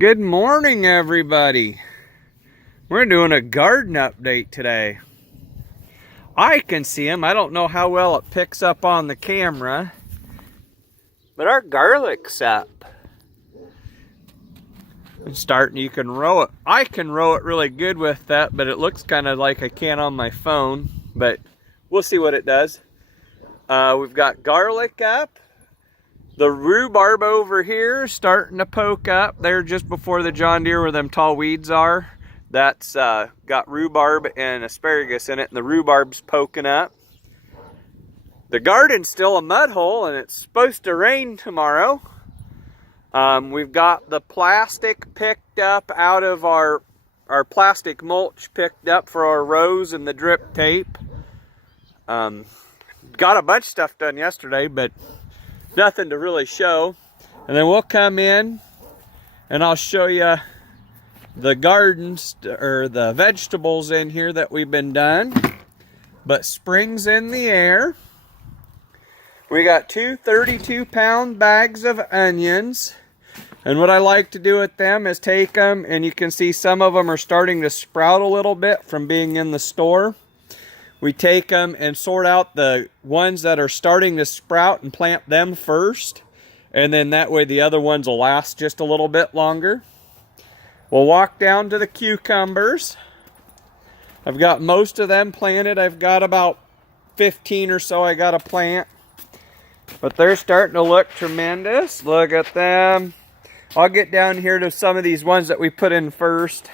Good morning, everybody. We're doing a garden update today. I can see them. I don't know how well it picks up on the camera, but our garlic's up. It's starting. You can row it. I can row it really good with that, but it looks kind of like I can on my phone, but we'll see what it does. We've got garlic up. The rhubarb over here is starting to poke up. There just before the John Deere where them tall weeds are. That's got rhubarb and asparagus in it, and the rhubarb's poking up. The garden's still a mud hole, and it's supposed to rain tomorrow. We've got the plastic picked up out of our plastic mulch picked up for our rows and the drip tape. Got a bunch of stuff done yesterday, but nothing to really show. And then we'll come in and I'll show you the gardens or the vegetables in here that we've been done. But spring's in the air. We got two 32-pound bags of onions. And what I like to do with them is take them, and you can see some of them are starting to sprout a little bit from being in the store. We take them and sort out the ones that are starting to sprout and plant them first. And then that way the other ones will last just a little bit longer. We'll walk down to the cucumbers. I've got most of them planted. I've got about 15 or so I got to plant. But they're starting to look tremendous. Look at them. I'll get down here to some of these ones that we put in first.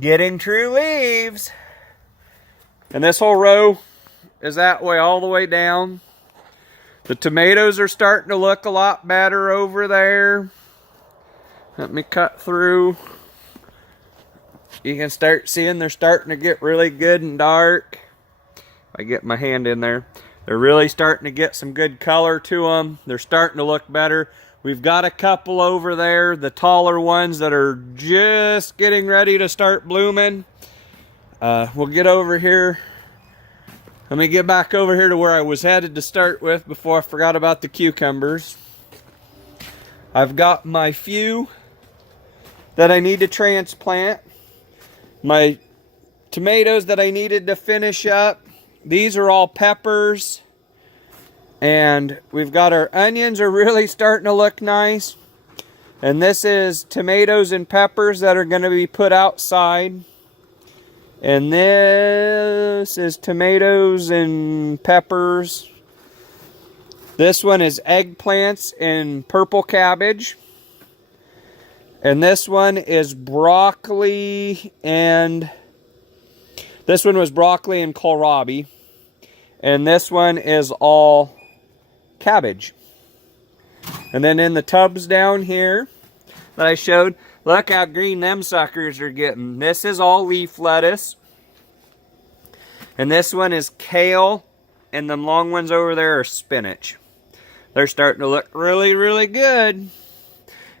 Getting true leaves. And this whole row is that way all the way down. The tomatoes are starting to look a lot better over there. Let me cut through. You can start seeing they're starting to get really good and dark. If I get my hand in there. They're really starting to get some good color to them. They're starting to look better. We've got a couple over there, the taller ones that are just getting ready to start blooming. We'll get over here. Let me get back over here to where I was headed to start with before I forgot about the cucumbers. I've got my few that I need to transplant. My tomatoes that I needed to finish up. These are all peppers. And we've got our onions are really starting to look nice. And this is tomatoes and peppers that are going to be put outside. And this is tomatoes and peppers. This one is eggplants and purple cabbage. And this one is broccoli and... This one was broccoli and kohlrabi. And this one is all cabbage. And then in the tubs down here that I showed, look how green them suckers are getting. This is all leaf lettuce. And this one is kale. And them long ones over there are spinach. They're starting to look really, really good.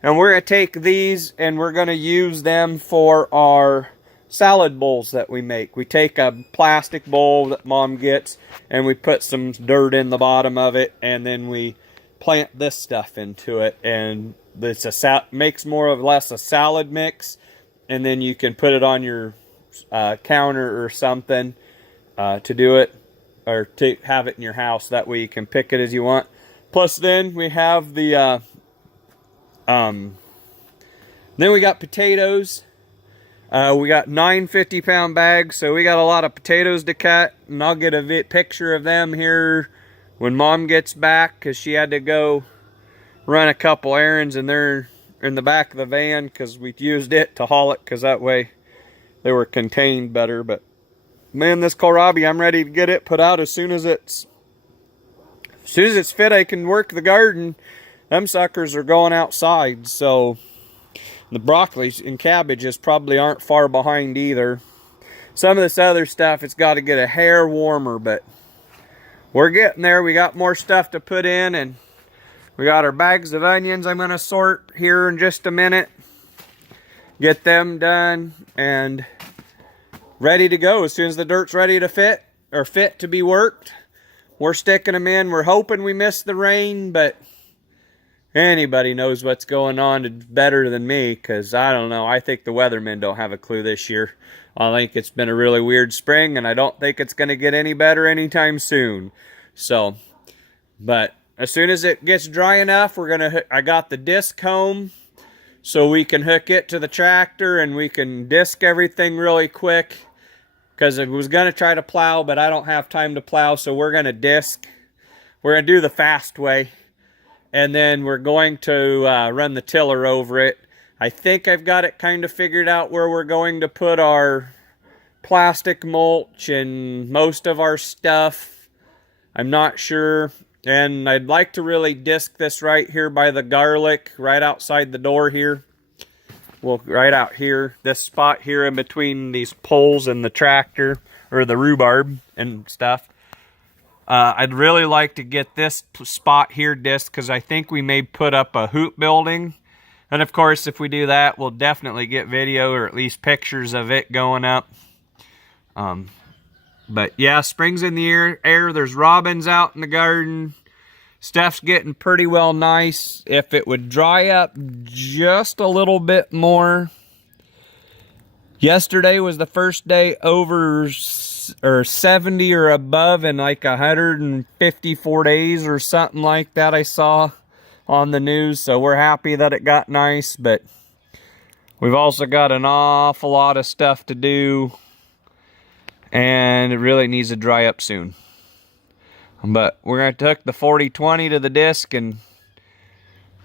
And we're going to take these and we're going to use them for our salad bowls that we make. We take a plastic bowl that Mom gets and we put some dirt in the bottom of it, and then we plant this stuff into it, and it's makes more or less a salad mix, and then you can put it on your counter or something to do it, or to have it in your house. That way you can pick it as you want. Plus then we have the then we got potatoes. We got 9 50-pound bags, so we got a lot of potatoes to cut, and I'll get a picture of them here when Mom gets back, because she had to go run a couple errands, and they're in the back of the van because we used it to haul it, because that way they were contained better. But man, this kohlrabi, I'm ready to get it put out as soon as it's fit. I can work the garden. Them suckers are going outside, so the broccoli and cabbages probably aren't far behind either. Some of this other stuff, it's got to get a hair warmer, but we're getting there. We got more stuff to put in, and we got our bags of onions I'm going to sort here in just a minute. Get them done and ready to go. As soon as the dirt's ready to fit to be worked, we're sticking them in. We're hoping we miss the rain, but anybody knows what's going on better than me, because I don't know. I think the weathermen don't have a clue this year. I think it's been a really weird spring, and I don't think it's going to get any better anytime soon. So, but as soon as it gets dry enough, I got the disc home so we can hook it to the tractor and we can disc everything really quick, because I was going to try to plow, but I don't have time to plow, so we're going to disc. We're going to do the fast way, and then we're going to run the tiller over it. I think I've got it kind of figured out where we're going to put our plastic mulch and most of our stuff. I'm not sure. And I'd like to really disc this right here by the garlic, right outside the door here. Well, right out here, this spot here in between these poles and the tractor, or the rhubarb and stuff. I'd really like to get this spot here disc, because I think we may put up a hoop building. And of course, if we do that, we'll definitely get video or at least pictures of it going up. But yeah, spring's in the air. There's robins out in the garden. Stuff's getting pretty well nice. If it would dry up just a little bit more. Yesterday was the first day over 70 or above in like 154 days or something like that I saw on the news. So we're happy that it got nice, but we've also got an awful lot of stuff to do. And it really needs to dry up soon. But we're going to hook the 4020 to the disc and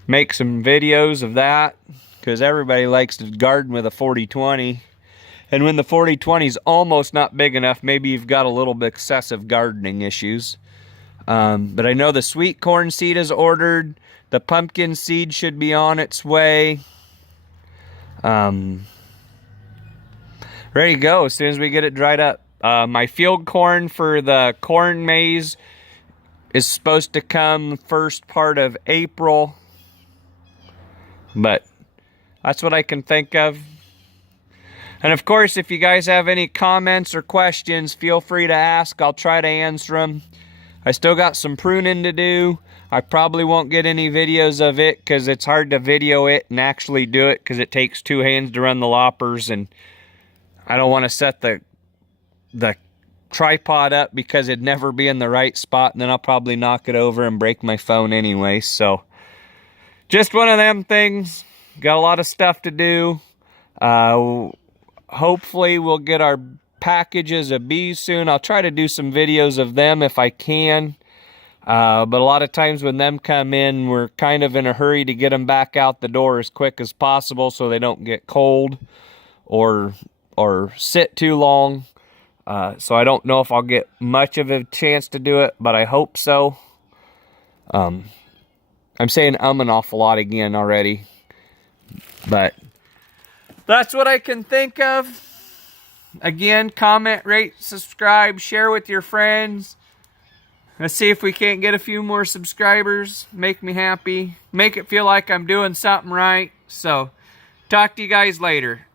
make some videos of that, because everybody likes to garden with a 4020. And when the 4020 is almost not big enough, maybe you've got a little bit excessive gardening issues. But I know the sweet corn seed is ordered. The pumpkin seed should be on its way. Ready to go as soon as we get it dried up. My field corn for the corn maze is supposed to come first part of April. But that's what I can think of. And of course, if you guys have any comments or questions, feel free to ask. I'll try to answer them. I still got some pruning to do. I probably won't get any videos of it because it's hard to video it and actually do it, because it takes two hands to run the loppers, and I don't want to set the tripod up because it'd never be in the right spot, and then I'll probably knock it over and break my phone anyway. So just one of them things. Got a lot of stuff to do. Hopefully we'll get our packages of bees soon. I'll try to do some videos of them if I can. But a lot of times when them come in, we're kind of in a hurry to get them back out the door as quick as possible so they don't get cold or sit too long. So I don't know if I'll get much of a chance to do it, but I hope so. I'm saying an awful lot again already. But that's what I can think of. Again, comment, rate, subscribe, share with your friends. Let's see if we can't get a few more subscribers. Make me happy. Make it feel like I'm doing something right. So, talk to you guys later.